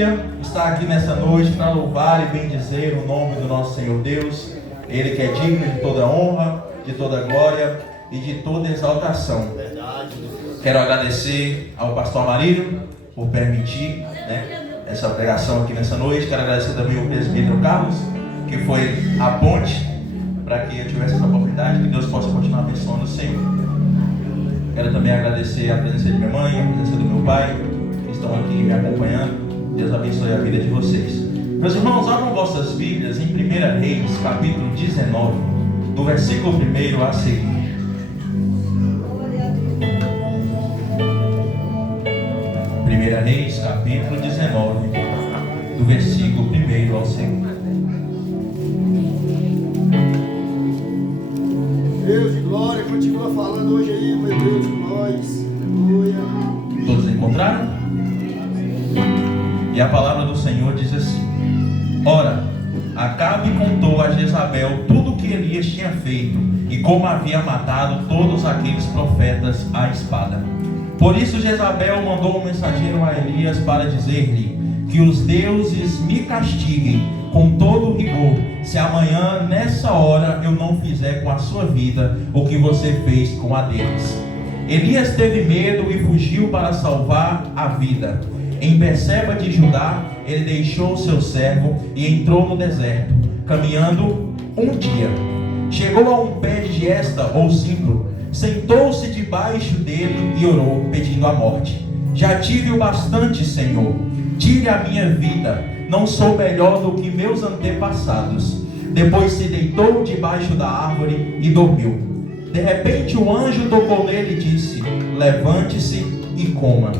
alegria estar aqui nessa noite para louvar e bendizer o nome do nosso Senhor Deus. Ele que é digno de toda honra, de toda glória e de toda exaltação. Quero agradecer ao pastor Amarildo por permitir, essa pregação aqui nessa noite. Quero agradecer também ao presbítero Carlos, que foi a ponte para que eu tivesse essa oportunidade. Que Deus possa continuar abençoando o Senhor. Quero também agradecer a presença de minha mãe, a presença do meu pai, que estão aqui me acompanhando. Deus abençoe a vida de vocês. Meus irmãos, abram vossas Bíblias em 1 Reis, capítulo 19, do versículo 1 a seguir. 1 Reis, capítulo 19, do versículo 1 ao segundo. Deus de glória, continua falando hoje aí, meu Deus, com nós. Aleluia. Todos encontraram? E a palavra do Senhor diz assim: Ora, Acabe contou a Jezabel tudo o que Elias tinha feito e como havia matado todos aqueles profetas à espada. Por isso Jezabel mandou um mensageiro a Elias para dizer-lhe que os deuses me castiguem com todo o rigor, se amanhã, nessa hora, eu não fizer com a sua vida o que você fez com a deles. Elias teve medo e fugiu para salvar a vida. Em Berseba de Judá, ele deixou seu servo e entrou no deserto, caminhando um dia. Chegou a um pé de giesta ou cipro, sentou-se debaixo dele e orou, pedindo a morte. Já tive o bastante, Senhor. Tire a minha vida. Não sou melhor do que meus antepassados. Depois se deitou debaixo da árvore e dormiu. De repente o anjo tocou nele e disse: Levante-se e coma.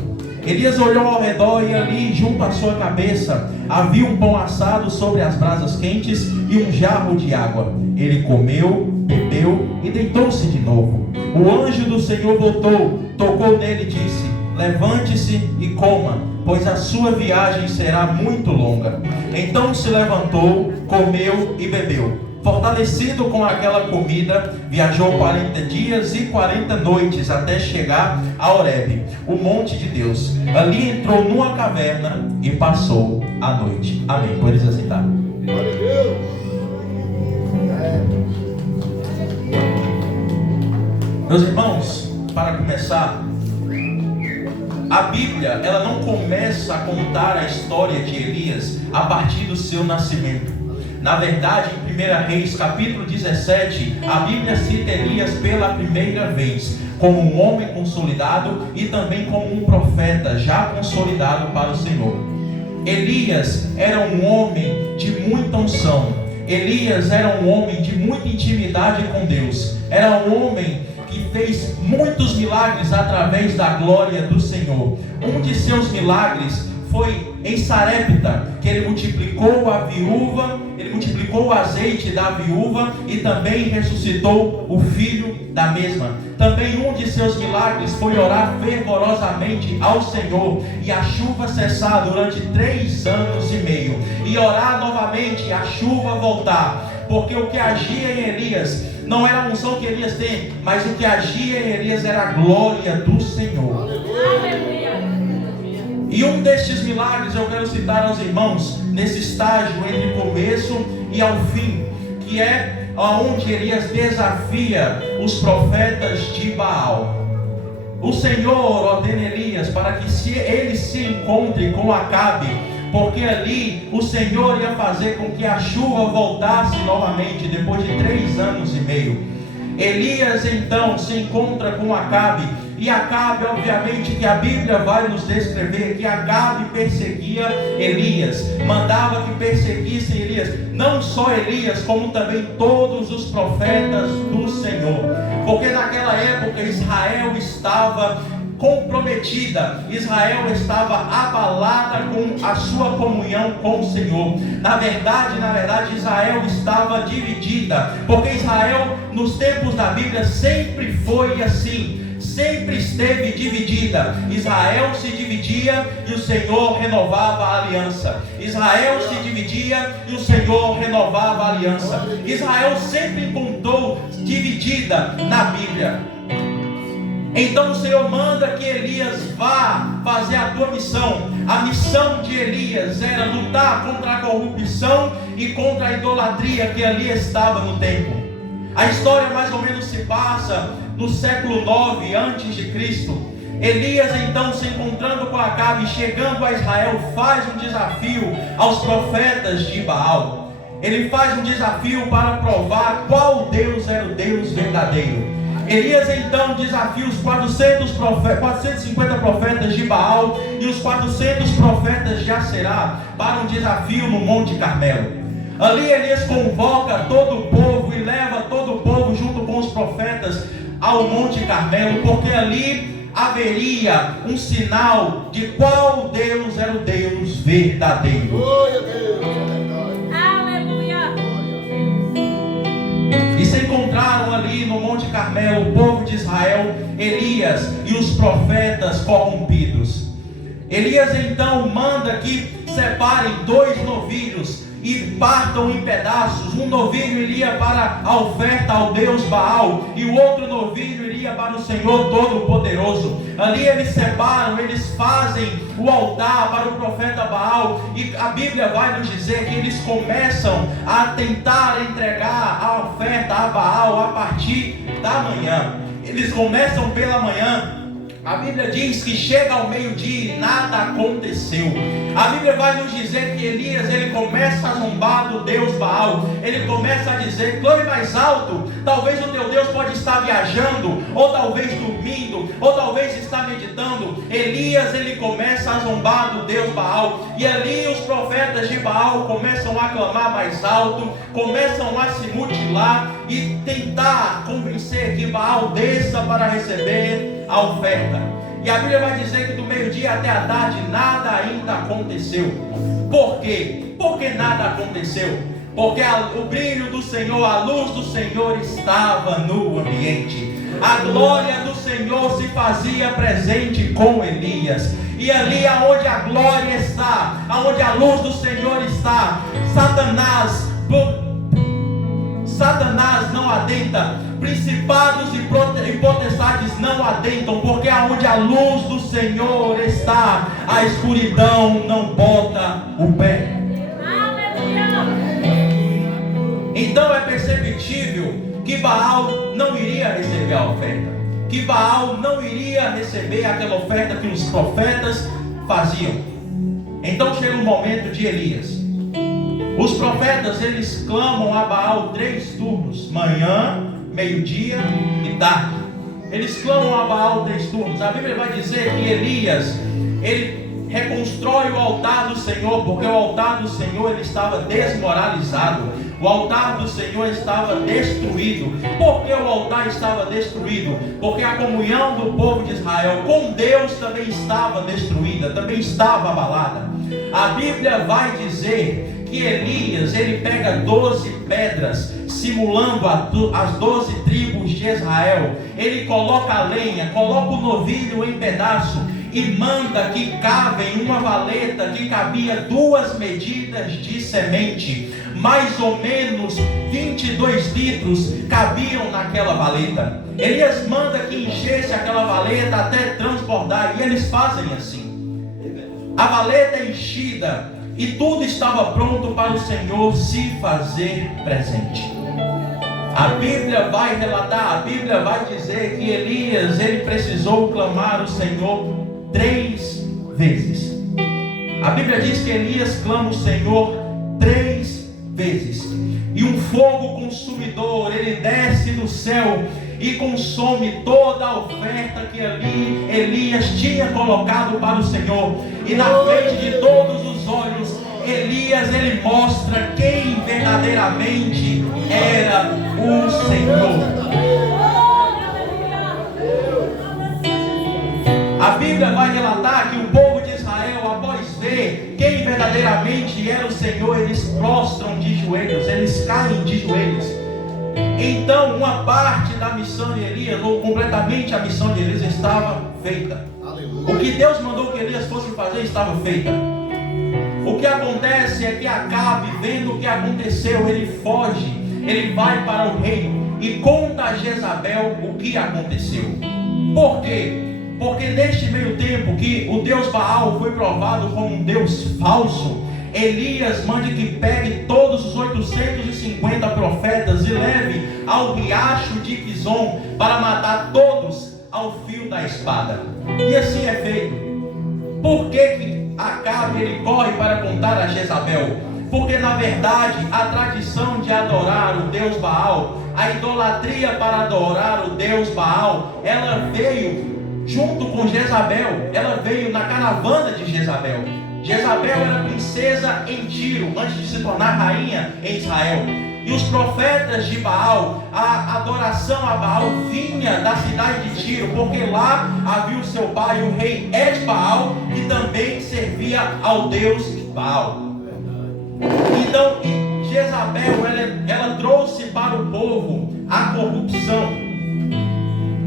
Elias olhou ao redor e ali, junto à sua cabeça, havia um pão assado sobre as brasas quentes e um jarro de água. Ele comeu, bebeu e deitou-se de novo. O anjo do Senhor voltou, tocou nele e disse: Levante-se e coma, pois a sua viagem será muito longa. Então se levantou, comeu e bebeu. Fortalecido com aquela comida, viajou 40 dias e 40 noites até chegar a Horebe, o monte de Deus. Ali entrou numa caverna e passou a noite. Amém. Pode se assentar. Glória a Deus. Meus irmãos, para começar, a Bíblia, ela não começa a contar a história de Elias a partir do seu nascimento. Na verdade, em 1 Reis, capítulo 17, a Bíblia cita Elias pela primeira vez como um homem consolidado e também como um profeta já consolidado para o Senhor. Elias era um homem de muita unção. Elias era um homem de muita intimidade com Deus. Era um homem que fez muitos milagres através da glória do Senhor. Um de seus milagres foi em Sarepta, que ele multiplicou a viúva, ele multiplicou o azeite da viúva e também ressuscitou o filho da mesma. Também um de seus milagres foi orar fervorosamente ao Senhor e a chuva cessar durante 3 anos e meio, e orar novamente e a chuva voltar, porque o que agia em Elias não era a unção que Elias tem, mas o que agia em Elias era a glória do Senhor. Aleluia. E um destes milagres eu quero citar aos irmãos, nesse estágio entre o começo e ao fim, que é onde Elias desafia os profetas de Baal. O Senhor ordena Elias para que ele se encontre com Acabe, porque ali o Senhor ia fazer com que a chuva voltasse novamente depois de 3 anos e meio. Elias então se encontra com Acabe, e Acabe, obviamente, que a Bíblia vai nos descrever que Acabe perseguia Elias, mandava que perseguissem Elias, não só Elias, como também todos os profetas do Senhor, porque naquela época Israel estava comprometida, Israel estava abalada com a sua comunhão com o Senhor. Na verdade, Israel estava dividida, porque Israel, nos tempos da Bíblia, sempre foi assim, sempre esteve dividida. Israel se dividia e o Senhor renovava a aliança. Israel se dividia e o Senhor renovava a aliança. Israel sempre encontrou dividida na Bíblia. Então o Senhor manda que Elias vá fazer a tua missão. A missão de Elias era lutar contra a corrupção e contra a idolatria que ali estava no templo. A história mais ou menos se passa no século 9 antes de Cristo. Elias então, se encontrando com Acabe, chegando a Israel, faz um desafio aos profetas de Baal. Ele faz um desafio para provar qual Deus era o Deus verdadeiro. Elias então desafia os 450 profetas de Baal e os 400 profetas de Aserá para um desafio no Monte Carmelo. Ali Elias convoca todo o povo e leva todo o povo junto com os profetas ao Monte Carmelo, porque ali haveria um sinal de qual Deus era o Deus verdadeiro. Glória a Deus. Aleluia. E se encontraram ali no Monte Carmelo o povo de Israel, Elias e os profetas corrompidos. Elias então manda que separem 2 novilhos e partam em pedaços. Um novilho iria para a oferta ao Deus Baal e o outro novilho iria para o Senhor Todo-Poderoso. Ali eles separam, eles fazem o altar para o profeta Baal, e a Bíblia vai nos dizer que eles começam a tentar entregar a oferta a Baal a partir da manhã. Eles começam pela manhã. A Bíblia diz que chega ao meio-dia e nada aconteceu. A Bíblia vai nos dizer que Elias, ele começa a zombar do Deus Baal. Ele começa a dizer: clame mais alto. Talvez o teu Deus pode estar viajando, ou talvez dormindo, ou talvez está meditando. Elias, ele começa a zombar do Deus Baal. E ali os profetas de Baal começam a clamar mais alto, começam a se mutilar e tentar convencer que Baal desça para receber a oferta. E a Bíblia vai dizer que do meio-dia até a tarde nada ainda aconteceu. Por quê? Porque nada aconteceu. Porque o brilho do Senhor, a luz do Senhor estava no ambiente. A glória do Senhor se fazia presente com Elias. E ali aonde a glória está, aonde a luz do Senhor está, Satanás não adentra, principados e potestades não adentram, porque aonde a luz do Senhor está, a escuridão não bota o pé. Então é perceptível que Baal não iria receber a oferta, que Baal não iria receber aquela oferta que os profetas faziam. Então chega o momento de Elias. Os profetas, eles clamam a Baal 3 turnos, manhã, meio-dia e tarde. Eles clamam a Baal 3 turnos. A Bíblia vai dizer que Elias, ele reconstrói o altar do Senhor, porque o altar do Senhor ele estava desmoralizado. O altar do Senhor estava destruído. Por que o altar estava destruído? Porque a comunhão do povo de Israel com Deus também estava destruída, também estava abalada. A Bíblia vai dizer que Elias, ele pega 12 pedras, simulando as 12 tribos de Israel. Ele coloca a lenha, coloca o novilho em pedaço e manda que cavem uma valeta que cabia 2 medidas de semente. Mais ou menos 22 litros cabiam naquela valeta. Elias manda que enchesse aquela valeta até transbordar, e eles fazem assim. A valeta é enchida e tudo estava pronto para o Senhor se fazer presente. A Bíblia vai relatar, a Bíblia vai dizer que Elias, ele precisou clamar o Senhor 3 vezes. A Bíblia diz que Elias clama o Senhor 3 vezes. E um fogo consumidor, ele desce do céu e consome toda a oferta que ali Elias tinha colocado para o Senhor. E na frente de todos os olhos, Elias, ele mostra quem verdadeiramente era o Senhor. A Bíblia vai relatar que o povo de Israel, após ver quem verdadeiramente era o Senhor, eles prostram de joelhos, eles caem de joelhos. Então uma parte da missão de Elias, ou completamente a missão de Elias, estava feita. O que Deus mandou que Elias fosse fazer estava feita. O que acontece é que Acabe, vendo o que aconteceu, ele foge, ele vai para o reino e conta a Jezabel o que aconteceu. Por quê? Porque neste meio tempo que o Deus Baal foi provado como um Deus falso, Elias manda que pegue todos os 850 profetas e leve ao riacho de Quizon para matar todos ao fio da espada. E assim é feito. Por que Acabe ele corre para contar a Jezabel? Porque na verdade a tradição de adorar o Deus Baal, a idolatria para adorar o Deus Baal, ela veio junto com Jezabel, ela veio na caravana de Jezabel. Jezabel era princesa em Tiro, antes de se tornar rainha em Israel. E os profetas de Baal, a adoração a Baal vinha da cidade de Tiro, porque lá havia o seu pai, o rei Ed-Baal, que também servia ao Deus Baal. Então, Jezabel, ela trouxe para o povo a corrupção.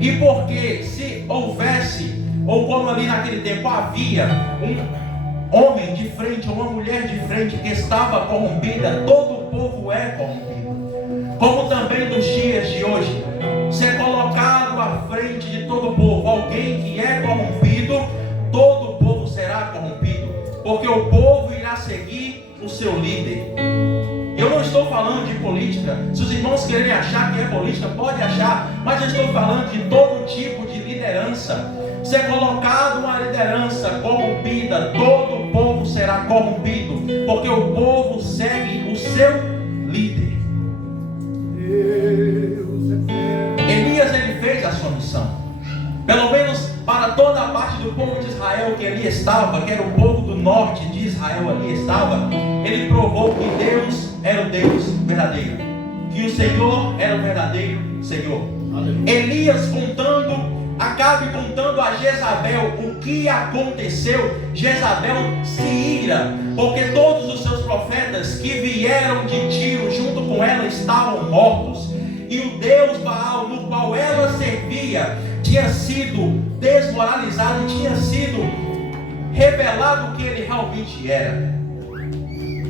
E porque se houvesse, ou como ali naquele tempo havia um homem de frente, ou uma mulher de frente que estava corrompida, todo o povo é corrompido. Como também nos dias de hoje, se é colocado à frente de todo o povo alguém que é corrompido, todo o povo será corrompido, porque o povo irá seguir o seu líder. Eu não estou falando de política. Se os irmãos querem achar que é política, pode achar, mas eu estou falando de todo tipo de liderança. Se é colocado uma liderança corrompida, todo o povo será corrompido, porque o povo segue o seu líder. Elias, ele fez a sua missão. Pelo menos para toda a parte do povo de Israel que ali estava, que era o povo do norte de Israel ali estava, ele provou que Deus era o Deus verdadeiro, que o Senhor era o verdadeiro Senhor. Aleluia. Elias Acabe contando a Jezabel o que aconteceu. Jezabel se ira, porque todos os seus profetas que vieram de Tiro junto com ela estavam mortos, e o Deus Baal no qual ela servia tinha sido desmoralizado e tinha sido revelado o que ele realmente era.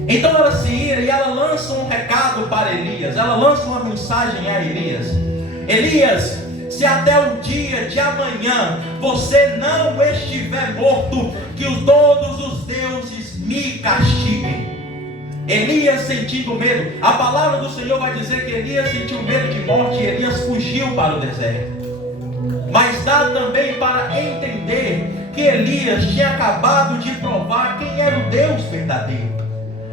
Então ela se ira e ela lança um recado para Elias, ela lança uma mensagem a Elias: Elias, se até o dia de amanhã você não estiver morto, que todos os deuses me castiguem. Elias sentindo medo, a palavra do Senhor vai dizer que Elias sentiu medo de morte e Elias fugiu para o deserto. Mas dá também para entender que Elias tinha acabado de provar quem era o Deus verdadeiro.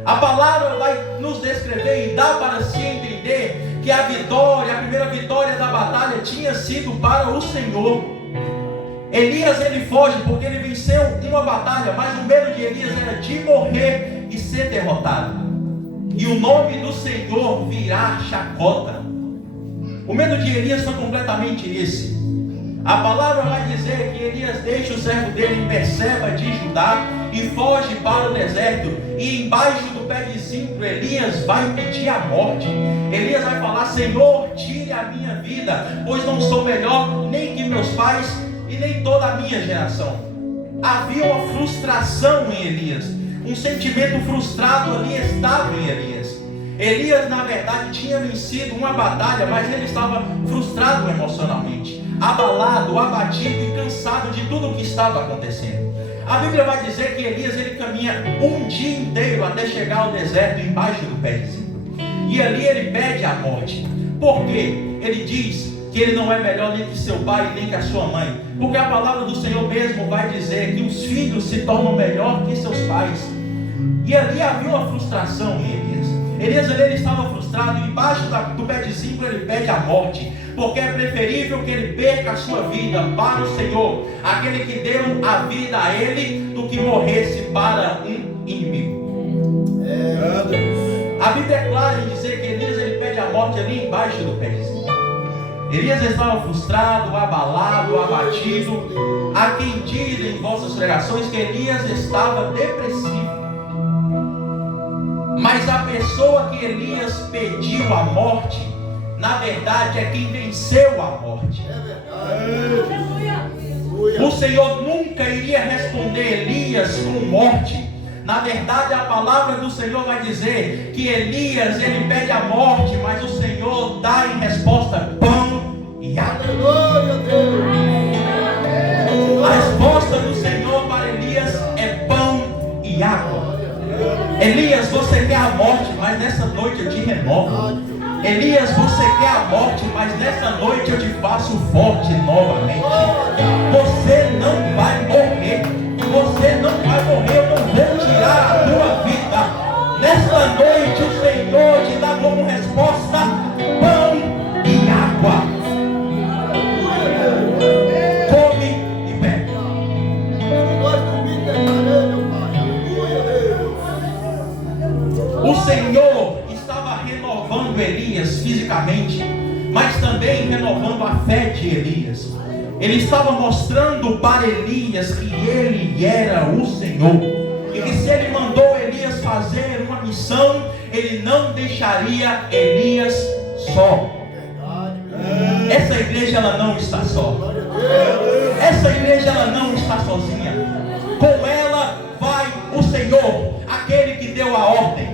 A palavra vai nos descrever e dá para se entender que a primeira vitória da batalha tinha sido para o Senhor. Elias, ele foge porque ele venceu uma batalha, mas o medo de Elias era de morrer e ser derrotado, e o nome do Senhor virá chacota. O medo de Elias foi completamente esse. A palavra vai dizer que Elias deixa o servo dele em Berseba de Judá e foge para o deserto, e embaixo do pé de zimbro Elias vai pedir a morte. Elias vai falar: Senhor, tire a minha vida, pois não sou melhor nem que meus pais e nem toda a minha geração. Havia uma frustração em Elias, um sentimento frustrado ali estava em Elias. Elias, na verdade, tinha vencido uma batalha, mas ele estava frustrado emocionalmente, abalado, abatido e cansado de tudo o que estava acontecendo. A Bíblia vai dizer que Elias, ele caminha um dia inteiro até chegar ao deserto embaixo do pé de zimbro, e ali ele pede a morte. Por quê? Ele diz que ele não é melhor nem que seu pai nem que a sua mãe, porque a palavra do Senhor mesmo vai dizer que os filhos se tornam melhor que seus pais. E ali havia uma frustração em Elias. Elias, ele estava frustrado, e embaixo do pé de zimbro ele pede a morte, porque é preferível que ele perca a sua vida para o Senhor, aquele que deu a vida a ele, do que morresse para um inimigo. A Bíblia é clara em dizer que Elias, ele pede a morte ali embaixo do pé de zimbro. Elias estava frustrado, abalado, abatido. Há quem diz em vossas pregações que Elias estava depressivo. Mas a pessoa que Elias pediu a morte, na verdade é quem venceu a morte. O Senhor nunca iria responder Elias com morte. Na verdade, a palavra do Senhor vai dizer que Elias, ele pede a morte, mas o Senhor dá em resposta pão e água. você quer a morte, mas nessa noite eu te renovo. Elias, você quer a morte, mas nessa noite eu te faço forte novamente. Você não vai morrer. Você não vai morrer. Eu não vou tirar a tua vida. Nesta noite o Senhor te dá como resposta pão e água. Come e bebe. O Senhor estava renovando Elias fisicamente, mas também renovando a fé de Elias. Ele estava mostrando para Elias que ele era o Senhor, e que se ele mandou Elias fazer uma missão, ele não deixaria Elias só. Essa igreja ela não está só. Essa igreja ela não está sozinha. Com ela vai o Senhor, aquele que deu a ordem.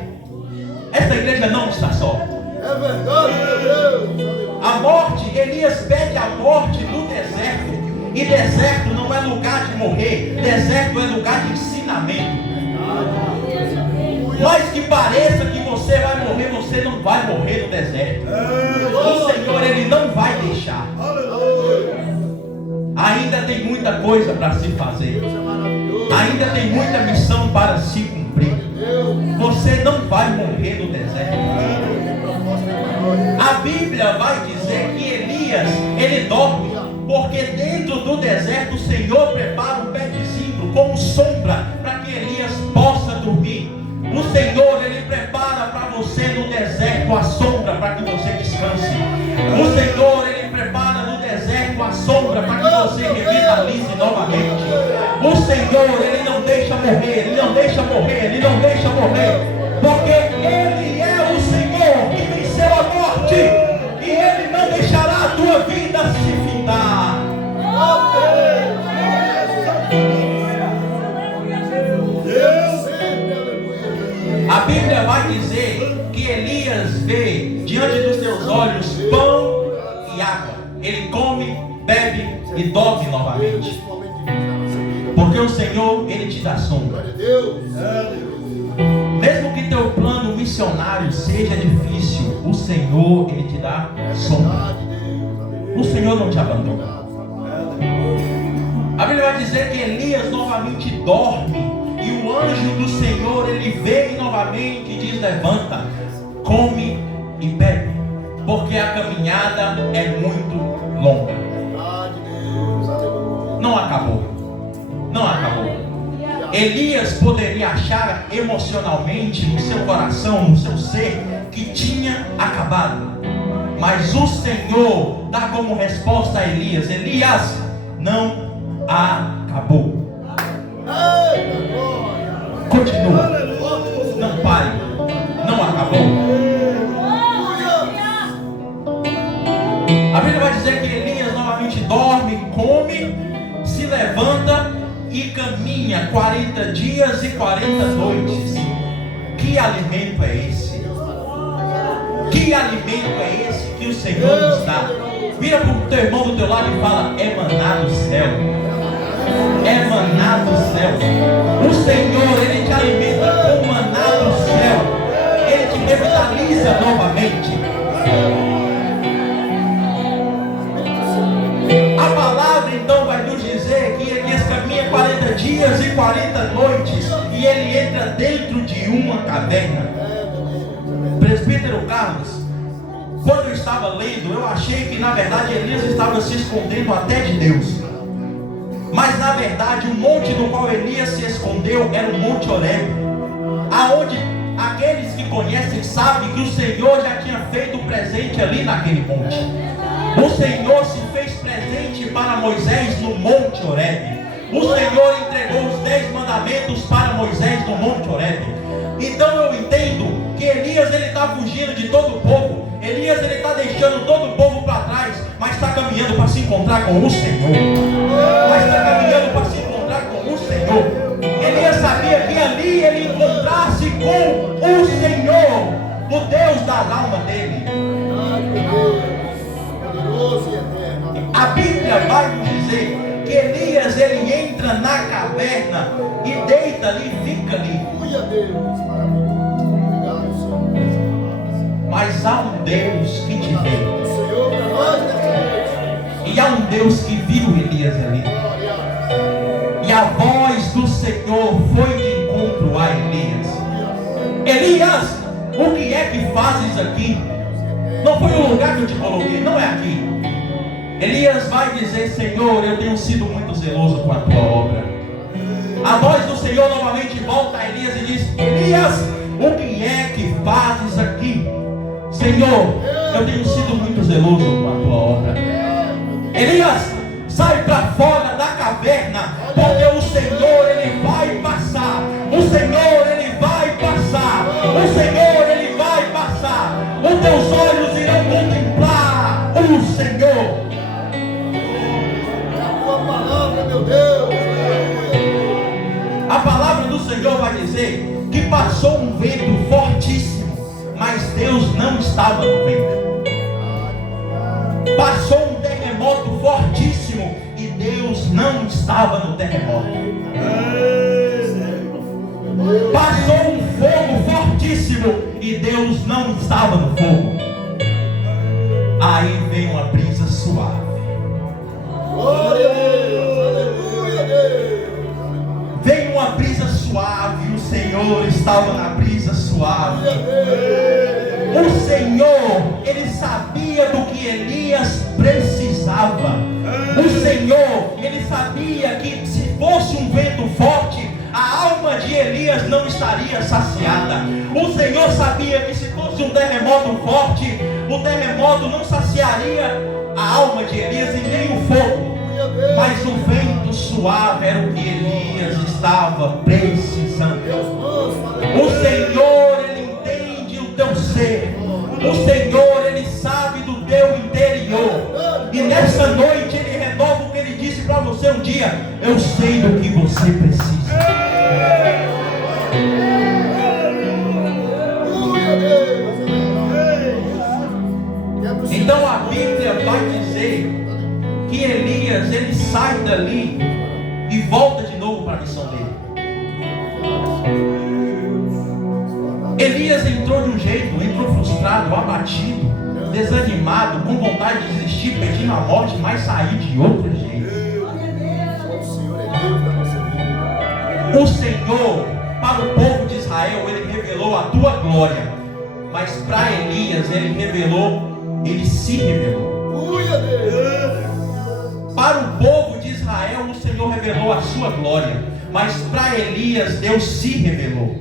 Essa igreja não está só. É verdade, meu Deus. A morte, Elias pede a morte no deserto. E deserto não é lugar de morrer. Deserto é lugar de ensinamento. Mas que pareça que você vai morrer, você não vai morrer no deserto. O Senhor, Ele não vai deixar. Ainda tem muita coisa para se fazer. Ainda tem muita missão para se cumprir. Você não vai morrer no deserto. A Bíblia vai dizer que Elias, ele dorme, porque dentro do deserto o Senhor prepara um pé de zimbro como sombra para que Elias possa dormir. O Senhor, ele prepara para você no deserto a sombra para que você descanse. O Senhor, ele prepara no deserto a sombra para que você revitalize novamente. O Senhor, ele não deixa morrer, ele não deixa morrer, ele não deixa morrer, porque ele é o Senhor que venceu a morte, e ele não deixará a tua vida se findar. A Bíblia vai dizer que Elias vê diante dos seus olhos pão e água. Ele come, bebe e dorme novamente. Porque o Senhor, Ele te dá sombra. Mesmo que teu plano missionário seja difícil, o Senhor, Ele te dá sombra. O Senhor não te abandona. A Bíblia vai dizer que Elias novamente dorme. E o anjo do Senhor, ele vem novamente e diz: levanta, come e bebe, porque a caminhada é muito longa. Não acabou. Não acabou. Elias poderia achar emocionalmente no seu coração, no seu ser, que tinha acabado. Mas o Senhor dá como resposta a Elias: Elias, não acabou. Continua. Não pare. Não acabou. A Bíblia vai dizer que Elias novamente dorme, come, se levanta e caminha 40 dias e 40 noites. Que alimento é esse? Que alimento é esse que o Senhor nos dá? Vira para o teu irmão do teu lado e fala: é maná do céu. É maná do céu. O Senhor, Ele te alimenta com maná do céu. Ele te revitaliza novamente. A palavra então vai nos dizer que Elias caminha 40 dias e 40 noites, e ele entra dentro de uma caverna. Presbítero Carlos, quando eu estava lendo, eu achei que na verdade Elias estava se escondendo até de Deus. Mas na verdade o monte no qual Elias se escondeu era o Monte Horebe, aonde aqueles que conhecem sabem que o Senhor já tinha feito presente ali naquele monte. O Senhor se fez presente para Moisés no Monte Horebe. O Senhor entregou os 10 mandamentos para Moisés no Monte Horebe. Então eu entendo que Elias ele está fugindo de todo o povo. Elias ele está deixando todo o povo para trás, mas está caminhando para se encontrar com o Senhor. Mas está caminhando para se encontrar com o Senhor. Elias sabia que ali ele encontrasse com o Senhor, o Deus da alma dele. A Bíblia vai nos dizer que Elias ele entra na caverna e deita ali, fica ali. Deus que te vê. O Senhor para nós nesta noite. E há um Deus que viu Elias ali. E a voz do Senhor foi de encontro a Elias. Elias, o que é que fazes aqui? Não foi o lugar que eu te coloquei, não é aqui. Elias vai dizer: Senhor, eu tenho sido muito zeloso com a tua obra. A voz do Senhor novamente volta a Elias e diz: Elias, o que é que fazes aqui? Senhor, eu tenho sido muito zeloso com a tua obra. Elias, sai para fora da caverna, porque o Senhor, Ele vai passar. O Senhor, Ele vai passar. O Senhor, Ele vai passar. Os teus olhos irão contemplar o Senhor. É a tua palavra, meu Deus. A palavra do Senhor vai dizer que passou um vento fortíssimo, mas Deus não estava no vento. Passou um terremoto fortíssimo e Deus não estava no terremoto. Passou um fogo fortíssimo e Deus não estava no fogo. Aí vem uma brisa suave. Glória a Deus. Aleluia, Deus. Veio uma brisa suave, o Senhor estava na brisa suave. O Senhor, Ele sabia do que Elias precisava. O Senhor, Ele sabia que se fosse um vento forte, a alma de Elias não estaria saciada. O Senhor sabia que se fosse um terremoto forte, o terremoto não saciaria a alma de Elias e nem o fogo. Mas o vento suave era o que Elias estava precisando. O Senhor, Ele entende o teu ser. O Senhor, Ele sabe do teu interior. E nessa noite Ele renova o que Ele disse para você um dia: eu sei do que você precisa. Então a Bíblia vai dizer que Elias, ele sai dali e volta de novo para a missão dele. Elias entrou de um jeito, entrou frustrado, abatido, desanimado, com vontade de desistir, pedindo a morte, mas saiu de outro jeito. O Senhor, para o povo de Israel, Ele revelou a tua glória, mas para Elias, Ele se revelou. Para o povo de Israel, o Senhor revelou a sua glória, mas para Elias, Deus se revelou.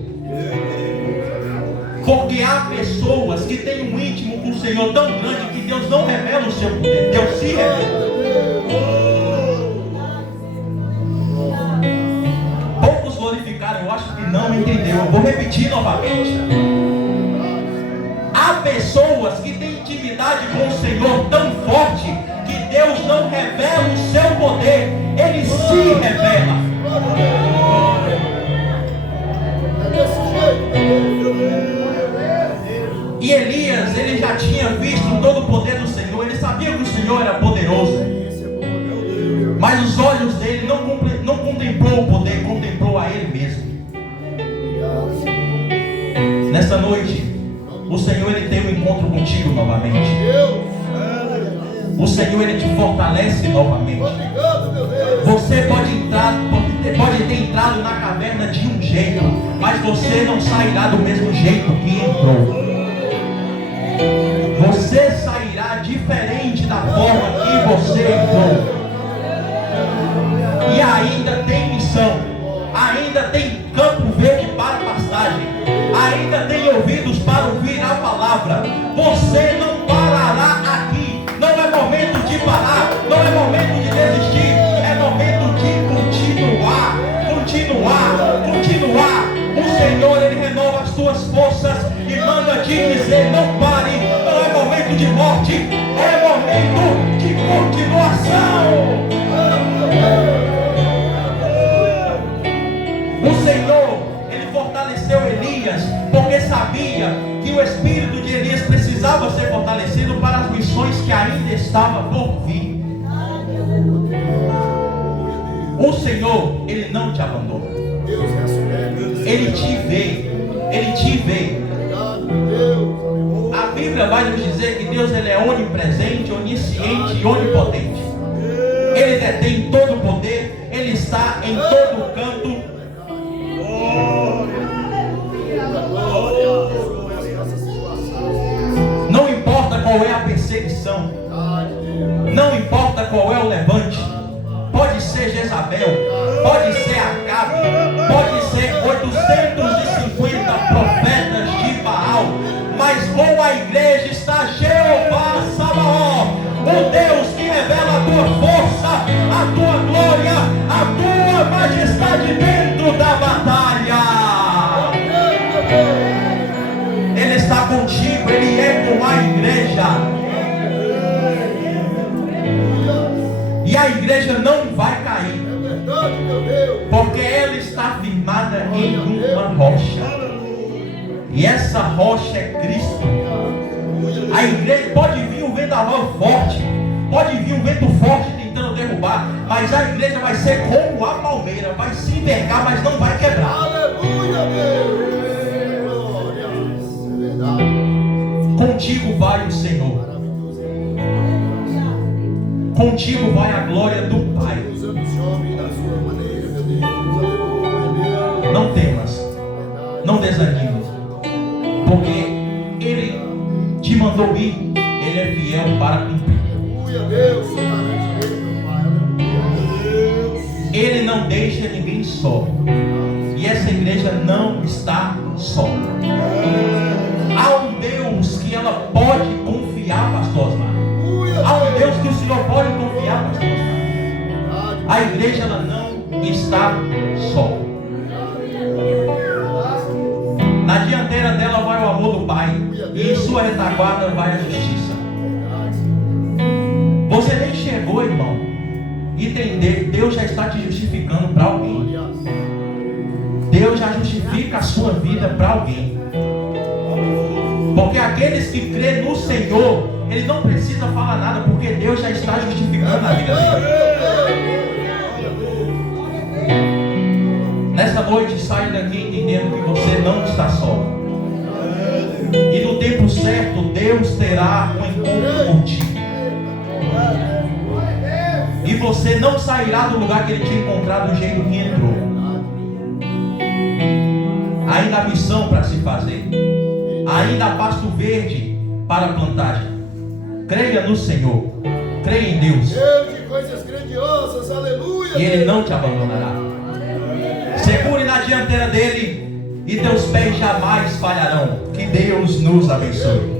Porque há pessoas que têm um íntimo com o Senhor tão grande que Deus não revela o seu poder, Deus se revela. Poucos glorificaram, eu acho que não entendeu. Eu vou repetir novamente. Há pessoas que têm intimidade com o Senhor tão forte que Deus não revela o seu poder, Ele se revela. E Elias, ele já tinha visto todo o poder do Senhor, ele sabia que o Senhor era poderoso, mas os olhos dele não contemplou o poder, contemplou a ele mesmo. Nessa noite, o Senhor, Ele tem um encontro contigo novamente. O Senhor, Ele te fortalece novamente. Você pode ter entrado na caverna de um jeito, mas você não sairá do mesmo jeito que entrou. Você sairá diferente da forma que você entrou. E ainda tem missão, ainda tem campo verde para pastagem, ainda tem ouvidos para ouvir a palavra. Você não parará aqui. Não é momento de parar, não é momento de desistir, é momento de continuar. O Senhor, Ele renova as tuas forças e manda te dizer: não pare. Não é momento de morte, é momento de continuação. O Senhor, Ele fortaleceu Elias, porque sabia que o espírito de Elias precisava ser fortalecido para as missões que ainda estavam por vir. O Senhor, Ele não te abandona. Ele te vê. A Bíblia Bíblia vai nos dizer que Deus ele é onipresente, onisciente e onipotente. Ele detém todo o poder, Ele está em todo canto. Não importa qual é a perseguição, não importa qual é o levante, pode ser Jezabel, pode ser Acabe, pode ser 850 profetas de Baal, mas com a igreja está Jeová Sabaoth, o Deus que revela a tua força, a tua glória, a tua majestade dentro da batalha. Ele está contigo, Ele é com a igreja. E a igreja não vai cair, porque ela está firmada em uma rocha. E essa rocha é Cristo. A igreja pode vir um vendaval forte, pode vir um vento forte tentando derrubar, mas a igreja vai ser como a palmeira, vai se envergar, mas não vai quebrar. Aleluia, Deus. Glória. É verdade. Contigo vai o Senhor. Contigo vai a glória do Pai. Não temas, não desanimes, porque Ele te mandou ir, Ele é fiel para cumprir. Ele não deixa ninguém só, e essa igreja não está só. Há um Deus que ela pode confiar, pastor Osmar. Há um Deus que o Senhor pode confiar, pastor Osmar. A igreja ela não está só. Na dianteira dela vai o amor do Pai, e em sua retaguarda vai a justiça. Você nem chegou, irmão, entender, Deus já está te justificando para alguém. Deus já justifica a sua vida para alguém. Porque aqueles que crêem no Senhor, ele não precisa falar nada, porque Deus já está justificando a vida dele. Nessa noite, saia daqui entendendo que você não está só. E no tempo certo, Deus terá um encontro contigo. E você não sairá do lugar que Ele tinha encontrado do jeito que entrou. Ainda há missão para se fazer. Ainda há pasto verde para a plantagem. Creia no Senhor. Creia em Deus. E Ele não te abandonará. Segure na dianteira dele e teus pés jamais falharão. Que Deus nos abençoe.